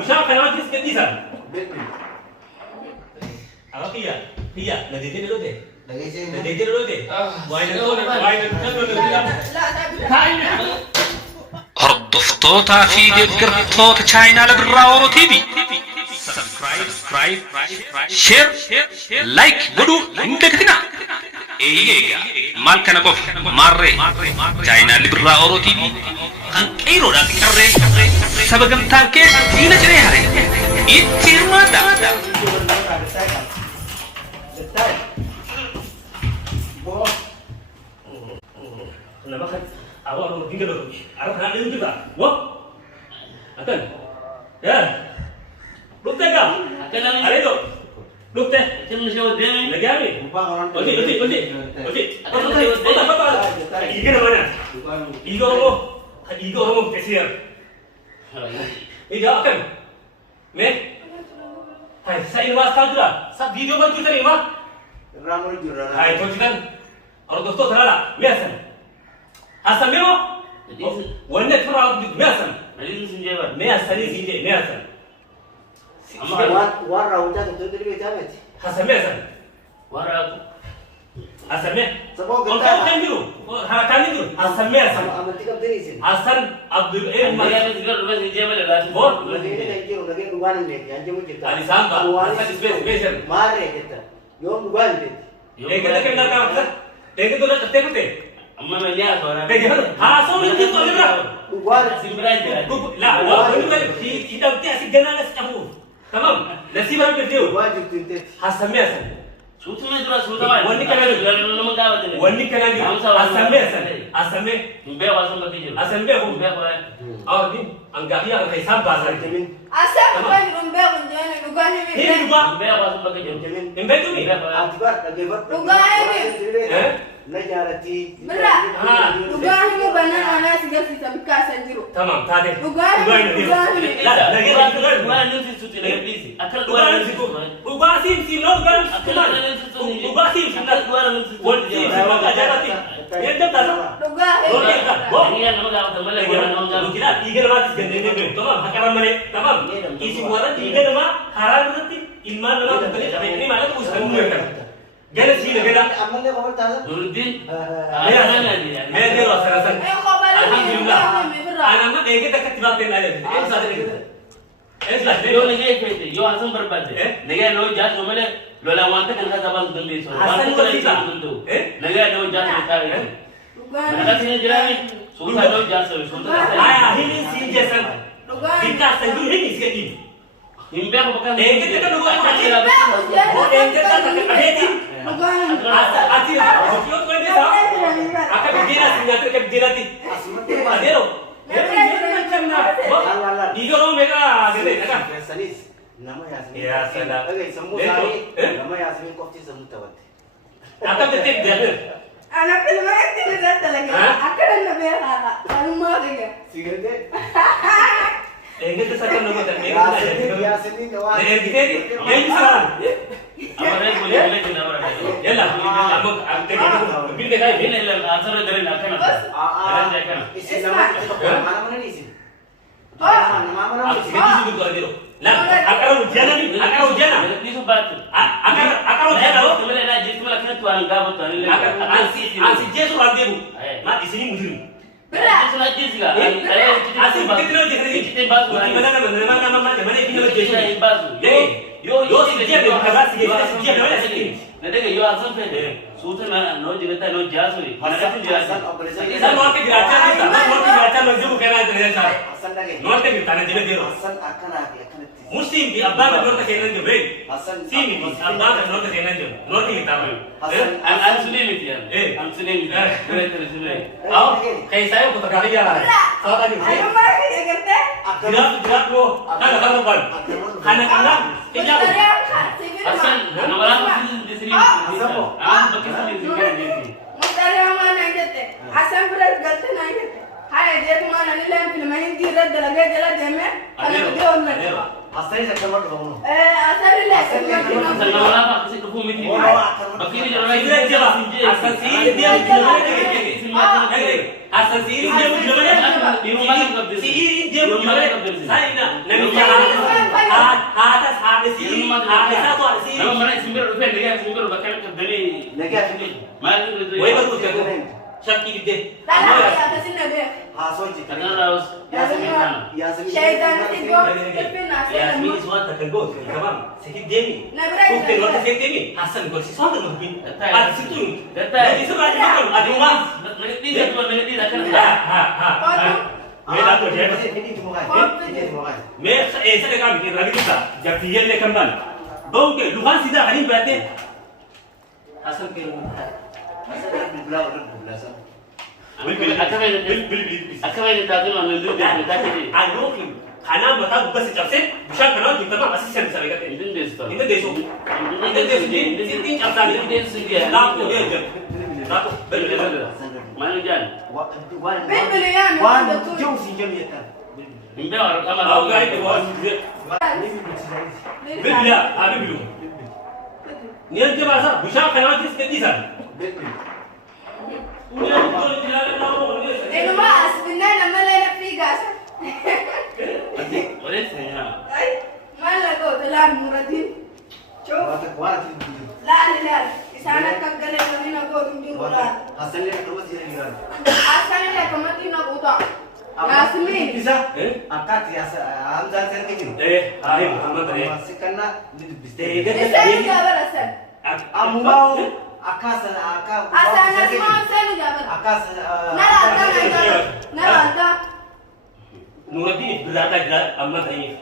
وشاف كلامك كيس كديسا أغاقيا هي نديتين لودي نديتين لودي وين أرض فطوطة في قرطوط تشاينا لبراورو تي في سبسكرايب شير لايك بدو عندكنا إيه مال كنا كوف مارة تشاينا لبراورو تي في أيرو دا كره سبقم تاكي إينا جري هاري إتير مادا أنا ما خد أول مرة تيجي لك أروح أنا أجيب كذا و أكن يا لوكتة كم عليه دو لوكتة كم نشوف ديني لقيامي أوكي إيجي نمانا إيجي هم كثير إيجي أكن مه هاي سايل واس كذا سب فيديو ما تجري ما هاي توجدن أرد دكتور ترى ميسن أسمع ميمو وين تفرع ميسن ميسن يزيد ميسن warra hojjaa tokko dirree jaameeti. Hasammeesan. Warra. Hasammee. Saboo Ol kan jiru. Harakaan jiru. Hasammeesan. Amantii qabdanii isin. Hasan Abdul Mariyaa miti gara dhufee si jeemale laati. Bor. Nageen kan jiru nageen dhugaan hin beekne anjamu jirta. Ali Samba. Hasan Isbeesan. Maarree jetta. Yoom dhugaan hin beekne. Eegata kenna kaafta. Eegata dola qattee kutte. Amma mallee haasawaa. Eegata haasoo min jiru alibra. Dhugaan. Simbiraa jira. La waa hidhamtee asi ganaa as qabu. Tamam. Nasiba rabbiu. Dhugaan jirtu hin teetti. Hasammeesan. Suutuma dura suutama. Wanni kana jiru. Nama gaafate. Wanni kana jiru. Hasammeesan. Hasammee. Mbee waasan bakki jiru. Hasammee ko. Mbee kwaaya. Awdi anggahiya ang hisab basar. Asal bukan rumbe kunjana lugar ini. Ini juga. Mbee waasan bakki jiru. Imbe tu ni. Mbee kwaaya. Atibar dhageeffadhu. Dhugaa himi. Na jaarati. Bira. Lugar ini banan mana sih sih sampai jiru. Tamam, tadi. Dhugaa himi. La, lagi Dhugaa dhugaa. nuti suuti lagi bisi. Akal Dhugaa dhugaa nuti nuti suuti. suuti. Dhugaa sim lo kan. Akal nuti suuti. Dhugaa sim. Akal dhugaa nuti suuti. Wal sim maka jabati. Yang kita tahu. Dhugaa Lo himi. kita. Bo. Ini kan nama gaafate malee Lagi nama gaafate. lu kira tiga nama gande ne. Tamam, hakaran mane. Tamam. Isi muara tiga nama haram nanti. Iman nama beli tapi ini mana tu usah mungkin. Gala sih gala. Amallee qofa taasa. Nuruddin. Saya dia rasa. Eh kau balik ini Alhamdulillah. dhugaa himi bira. Anak ege tak ketibakan aja. Ini saja kita. Yoo nagee feete yoo hasan barbaadde nagee loo jaatu malee lola wanta kan kasa baasu dandeessu. Hasan Wanta kota. kan danda'u. Nagee loo jaatu taa'e. Dhugaa Mana himi. sini jiraani suuta loo jaatu suuta. Ayah ini sih jasan. Dhugaa himi. Kita sendiri ini sekali. Himbe ko bakal. Ege tak dua kali. Dhugaa Oh, ege tak ada. himi. Asa ati. Okey, kau ini tahu. Akan berdiri senjata ke berdiri ti. Adero. Tiga orang mereka ada kan? Yaasanis. Nama Yaasanin. Yaasana. Dhagay sammuu Beeku. isaanii nama Yaasaniin qofti sammuu taphate. Akan tetap dia. Anak film itu tidak terlagi. Akan nabi hara. Lalu mau lagi. Sigartee. Ege tak sakan nama tak. Yaasaniin waa. Ege kita ni. Ege sekarang. Amaree boleh boleh kena orang. Yalla. Amok kita bil kita Ini lah asal dari nak kena. Isin nama itu mana mana ni isin? Oh. Nama mana Aku isin? sikit itu tu adero. Lah, akar ujian ni, akar ujian. Ini subat. Akar ujian lo. Boleh lah jadi malah kena tuan gabut tuan. Akar ansi jesu adero. Mak di sini mujrim. Bira. Itu lah jesu lah. Ansi kita lo jadi. Kita basu. Mana kita lo jesu. Kita basu. Yo si dia dia kaza si dia dia mana sikit. Nadega yo asan fede. Suuta na no jigata no jasu. Mana kan jasu. Isa no ke diracha ni ta. No ke diracha no jibu kana diracha sa. Hasan dhagay. No ke ditana jibu diro. Hasan akkanaa fi akkanatti. Muslim di abba ka no ke kenan jibu. Hasan Sini abba ka no ke kenan jibu. No ke ditama. An sudah miti ya. An sudah miti. Boleh terus sudah. Aw, kay sayo ko tagari ya. Sa ta ni. Ayo mau lagi kerja. Gerak lo. Kana kana ban. Kana kana. Ija. Hasan, nama orang di sini. An pakai sini sini. Mustari mana itu? Asam berat galte naik itu. Hai dia tu mana ni lain film ini dia dah lagi jalan deme. Kalau dia orang Asli saya cuma dulu. Asal rilek. Sana wala pa kasi ko miti. Bakini jaro lagi Sila dia asal siri dia gimana asal siri dia gimana siri dia gimana saya nabi jangan atas ada siri ada satu ada siri nama mana simber rupiah lagi simber bakal dari Lagi asli. mana woi baru jago syakir deh Tanah ya atas ini be. Soji. karena harus Syaitan itu tapi nasi ya lemu. ini semua terganggu tamam sedikit demi ukti luar sedikit demi hasan gol si soalnya mungkin ada situ jadi sebenarnya makan ada mas negatif akan Meda tuh dia Ini cuma kan. Ini cuma kan. saya kan bikin lagi kita jadi dia le kembali bau ke luhan sida hari berarti hasan ke Asli berbelasan. akan yang tadi mana dulu dia tadi Anoki, karena mata buka secapse, bisa kenal kita mah masih siapa sahaja kan? itu desu Itu desok, itu desok, ini capsa itu ini. desu dia Lapu dia je, lapu, betul. mana jan Wan jauh sih jauh ya kan. hingga orang kamar Aku kali itu was, berbila, ada belum? Niat dia bahasa, bisa kenal dia sekejap. Udah betul jalan nama dia. Ini mas, benar nama lelak figas. oleh saya Malah kau telan muradin. Coba. La la, isana kagale kami na kau tunjuk ular. Hasilnya terus jadi kan. Asal ni kami na kuta. Nasmi. Bisa? Akak ya, amjan saya kecil. Ayo, Muhammad tadi. Masih kena bisa. Bisa ni jabar asal. Amubau akas. Asal nasi mau saya ni jabar. Akas. Nalanta. Nurati berada di amat ini.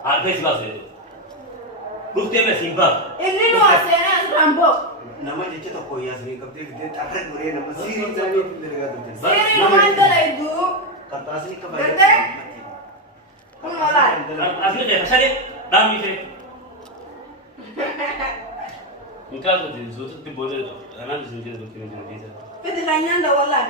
Ada sebab itu. Bukti apa simpang? Ini nu asal Rambo. Nama dia tu kau ya sini kapten dia takkan boleh nama siri jadi mereka tu. Siri nu mandor itu. Kata asli kau Betul? Pun malah. Asli dia pasal dia, dah mesti. Mungkin tu di situ tu boleh, anak di sini tu kena jadi. Peti lainnya dah wallah.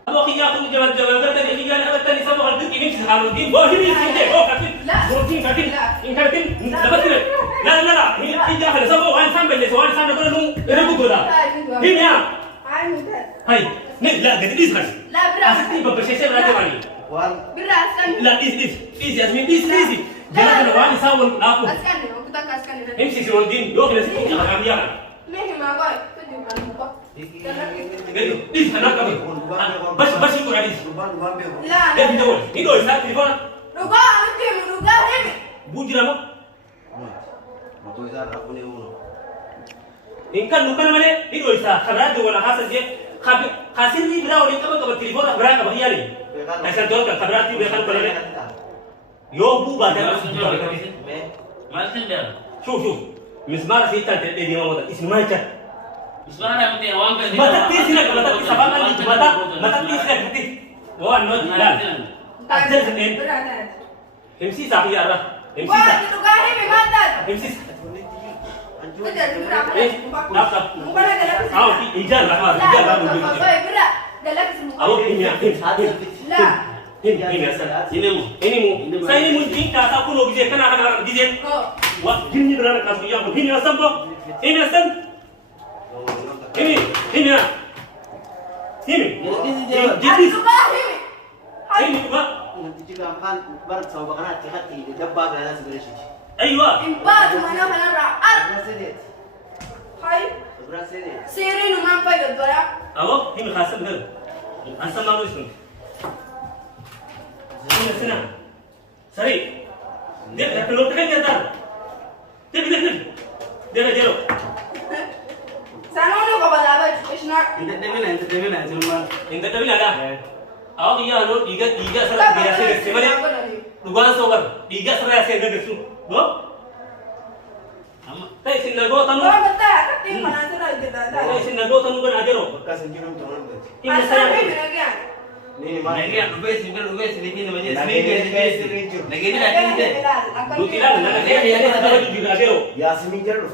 Kalau kita aku jalan-jalan kan tadi kita nak tadi sama orang tu ini selalu di bawah ini sini. Oh kaki, burung kaki, ini kaki, dapat tidak? Lah, ini kita ada sama orang sampai ni, orang sampai kalau nung, ada buku dah. Ini ya. Hai, ni lah jadi di sana. Asli beberapa berada mana? Berasan. Lah, this Jasmine, this. Jangan orang sawul aku. Askan ni, aku tak askan ni. MC si Rodin, yo kena sini jangan kami ya. Ni magoy, tu juga lupa. Di sana kami. Bas itu hadis. Lah. Dia tidak boleh. Ini dosa telefon. Lupa, aku lupa ni. Bujur apa? Ingkan bukan mana? Ini dosa. Kabar tu orang hasil dia. Hasil ni berapa orang kabar telefon berapa kabar dia ni? Asal tu kan kabar tu berapa kalau ni? Yo bu badan. Macam dia. Shuf. Mismar sih tak ada dia mahu tak. Isi macam. Sebenarnya mesti orang kan. Mata tis nak mata tis apa kan itu mata tis nak tis. Wan no jalan. Ajar sendiri. MC sapi arah. MC Wah, sapi. itu kahim mantap. MC. Kerja di berapa? Apa? Bukan ada lagi. Aw, ijar lah, ijar lah dulu. Baik, gerak. Dah lagi semua. Aw, ini ya. Lah. Ini asal. Ini mu. Saya ini mungkin kata aku logi je, kena gizi. Oh. Wah, gini berada kasus yang begini asal boh. Ini asal. Ini ya. Ini. Jadi kahim. Ini juga. Nanti juga kan bar sahabat kan hati-hati dia dabba galas bereshi. Aywa. Empat mana mana raat. Berasa dia. Hai. Berasa dia. Siri nu mampai gitu ya. Awo, ini khasam ber. Asam malu itu. Sini. Sari. Dia peluk kan dia tar. Dia jero. Sana nu kabalaba isna. Tidak demena cuma. Ingat tapi ada. Awo iya lo tiga serat biasa ke mana? Dugaan sobar. Tiga serat biasa ke su. Go. Tapi sinago tanu. Oh, betul. Tapi mana sudah kita dah. Tapi sinago tanu kan ada lo. Bekas senyum turun tu. Ini saya. Ni mana? Lagi yang dua sedikit namanya. Lagi Lagi lagi ni. Dutilan, nak dia ada juga ada lo. Yasmin jarut.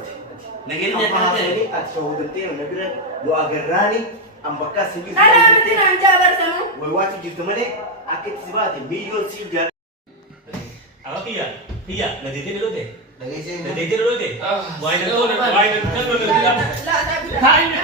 Lagi ni Apa ini at showdate na bira lo agarrani Ambakka sibi. Dhalaa miti naan jaabarsamu. Way waati jirtu malee akka itti baate miliyoon siif jaal. Apa kia? Kia, nanti dia dulu deh. Dhageessee Nanti dia dulu deh. Wah, ini tuh, wah, ini tuh, Laa dhaabila. Kain